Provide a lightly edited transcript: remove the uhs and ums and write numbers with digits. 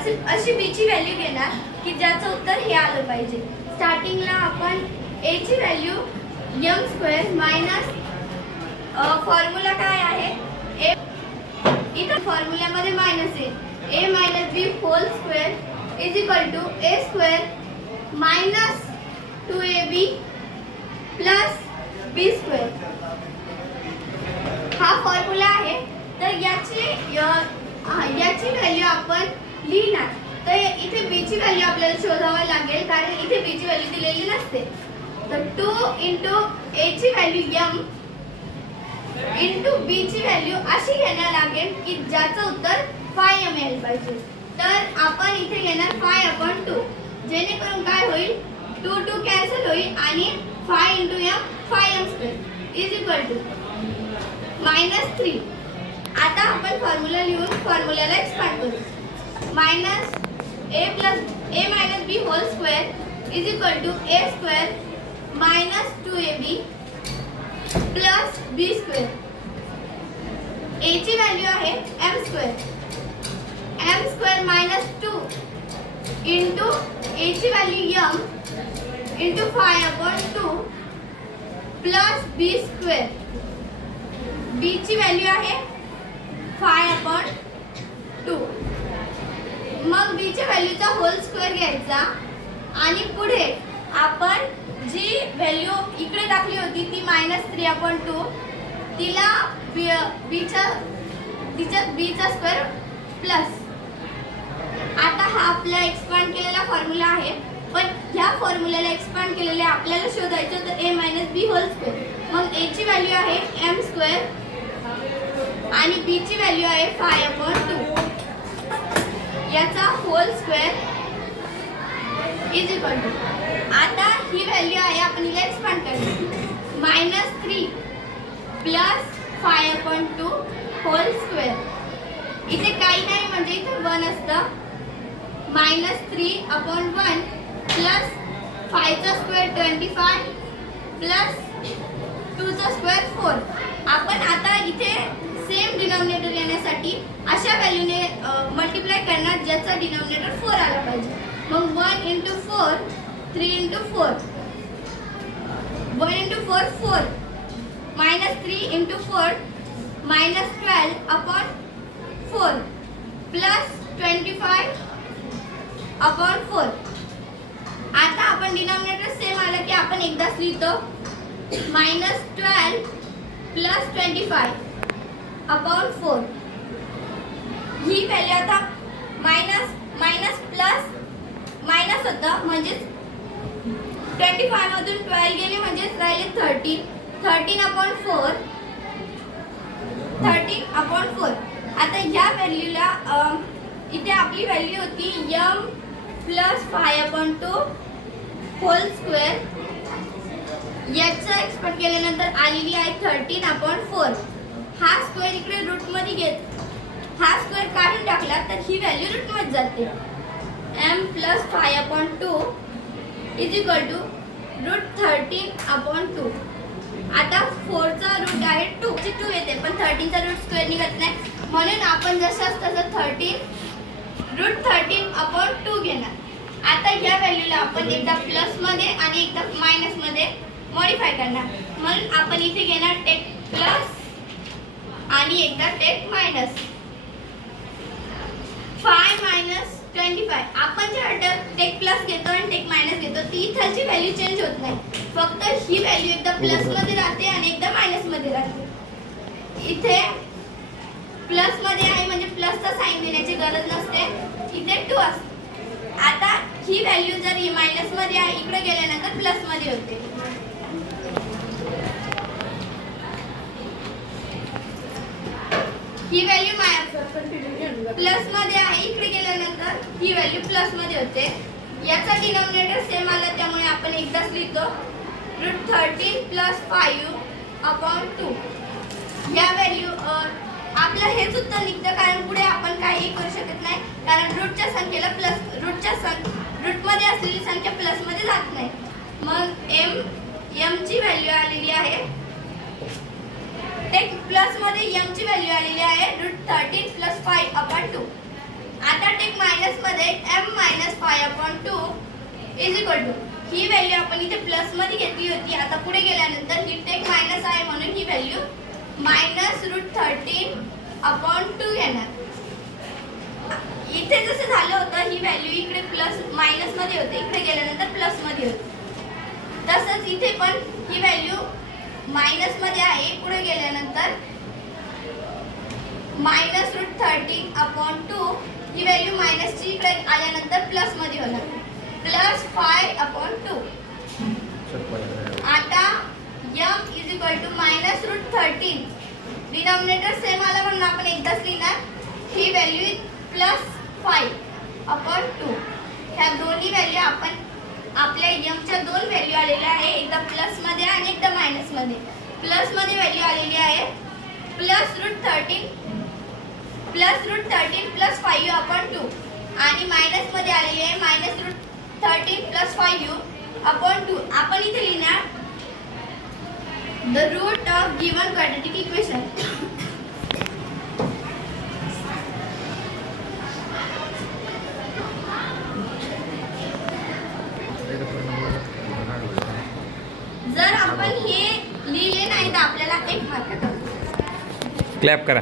अशी b ची value घेणार की ज्याचं उत्तर हे आलं पाहिजे। स्टार्टिंगला आपण a ची व्हॅल्यू m² मायनस फॉर्म्युला काय आहे a, इथं फॉर्म्युल्यामध्ये मायनस आहे a - b whole square is equal to a² minus 2ab plus b²। हा फॉर्म्युला आहे। तर याची व्हॅल्यू आपण लिहिणार। तर इथे b ची व्हॅल्यू आपल्याला शोधावी लागेल कारण इथे b ची व्हॅल्यू दिलेली नसते। तर 2 * a ची व्हॅल्यू m * b ची व्हॅल्यू अशी घ्यायला लागेल की ज्याचं उत्तर 5m यायला पाहिजे। तर आपण इथे घेणार 5/2 जेणेकरून काय होईल 2 कॅन्सल होईल आणि 5 * m 5m² is equal to -3। आता आपण फॉर्म्युला लिहून फॉर्म्युल्याला एक्सपांड करू। Minus a - b whole square is equal to a² minus 2ab plus b²। a ची व्हॅल्यू आहे m² मायनस 2 इंटू a ची value m into 5/2 plus b²। b ची value आहे 5/2। मग b च्या व्हॅल्यूचा होल स्क्वेअर घ्यायचा आणि पुढे आपण जी व्हॅल्यू इकडे टाकली होती ती -3/2 तिला b चा स्क्वेअर प्लस। आता हा आपला एक्सपांड केलेला फॉर्म्युला आहे पण ह्या फॉर्म्युल्याला एक्सपांड केलेले आपल्याला शोधायचं होतं a - b होल स्क्वेअर। मग a ची व्हॅल्यू आहे m² आणि b ची व्हॅल्यू आहे 5/2 याचा whole square is equal to. आता ही व्हॅल्यू आहे आपण हिला एक्सपांड करणार -3 प्लस 5/2 होल स्क्वेअर। इथे काही नाही म्हणजे इथे 1 असतं -3/1 प्लस 5 चा स्क्वेअर 25 प्लस 2 चा स्क्वेअर 4। आपण आता इथे सेम डिनॉमिनेटर येण्यासाठी अशा व्हॅल्यूने मल्टिप्लाय करणार ज्याचा डिनॉमिनेटर 4 आला पाहिजे। मग 1 * 4 3 * 4 1 * 4 4 -3 * 4 -12/4 प्लस 25/4। आता आपण डिनॉमिनेटर सेम आलं की आपण एकदाच लिहितो -12 प्लस 25/4। ही व्हॅल्यू आता मायनस प्लस मायनस होतं म्हणजे 25 मधून 12 गेले म्हणजे राहिले 13/4 13/4। आता ह्या व्हॅल्यूला इथे आपली व्हॅल्यू होती m प्लस 5/2 होल स्क्वेअर। याचा एक्सपांड केल्यानंतर आलेली आहे 13/4। हा स्क्वेअर इकडे रूट मध्ये घेत हा स्क्वेअर काढून टाकला तर ही व्हॅल्यू रूट मध्ये जाते m plus 5/2 is equal to √13/2। आता 4 चा रूट आहे 2 ची 2 येते पण 13 चा रूट स्क्वेअर निघत नाही म्हणून आपण जसं तसं √13/2 घेणार। आता ह्या व्हॅल्यूला आपण एकदा प्लस मध्ये आणि एकदा मायनस मध्ये मॉडिफाय करणार म्हणून आपण इथे घेणार टेक प्लस आणि एकदा टेक मायनस 5 - 25। आपण जे टेक प्लस घेतो आणि टेक मायनस घेतो ती इथलची व्हॅल्यू चेंज होत नाही फक्त ही व्हॅल्यू एकदा प्लस मध्ये राहते आणि एकदा मायनस मध्ये राहते। इथे प्लस मध्ये आहे म्हणजे प्लसचा साइन देण्याची गरज नसते इथे 2 असते। आता ही व्हॅल्यू जर मायनस मध्ये आहे इकडे गेल्यानंतर प्लस मध्ये होते। ही व्हॅल्यू प्लस मध्ये आहे इकडे गेल्यानंतर ही व्हॅल्यू प्लस मध्ये होते। याचा डिनॉमिनेटर सेम आला त्यामुळे आपण एकदाच लिहितो √13 प्लस 5/2। या व्हॅल्यू आपलं हेच उत्तर निघतं कारण पुढे आपण काही करू शकत नाही कारण रूटच्या संख्येला रूट मध्ये असलेली संख्या प्लस मध्ये जात नाही। मग m ची व्हॅल्यू आलेली आहे टेक प्लस मध्ये m ची व्हॅल्यू आलेली आहे √13 प्लस 5/2। आता टेक मायनस मध्ये m-5/2 इज इक्वल टू, ही व्हॅल्यू आपण इथे प्लस मध्ये घेतली होती. आता पुढे गेल्यानंतर ही टेक मायनस आहे म्हणून ही व्हॅल्यू -√13/2 येणार. इथे जसं झालं होतं, ही व्हॅल्यू इकडे प्लस मायनस मध्ये होते, इकडे गेल्यानंतर प्लस मध्ये होते. तसंच इथे पण ही व्हॅल्यू मायनस मध्ये आहे, पुढे गेल्यानंतर -√13/2 ही व्हॅल्यू मायनसची इकडे आल्यानंतर प्लस मध्ये होणार, +5/2. आता m is equal to -√13, denominator same आला म्हणून आपण एकदाच लिहिणार. ही व्हॅल्यू +5/2. ह्या दोन्ही व्हॅल्यू आपण आपल्या m च्या दोन व्हॅल्यू आलेल्या आहे, एकदा प्लस मध्ये आणि एकदा मायनस मध्ये. प्लस मध्ये व्हॅल्यू आलेली आहे +√13 +5u/2 आणि मायनस मध्ये आलेली आहे -√13 +5u/2. आपण इथे लिहिणार the root of given quadratic equation. जर आपण हे लिहिले नाही तर आपल्याला 1 मार्क. क्लॅप करा.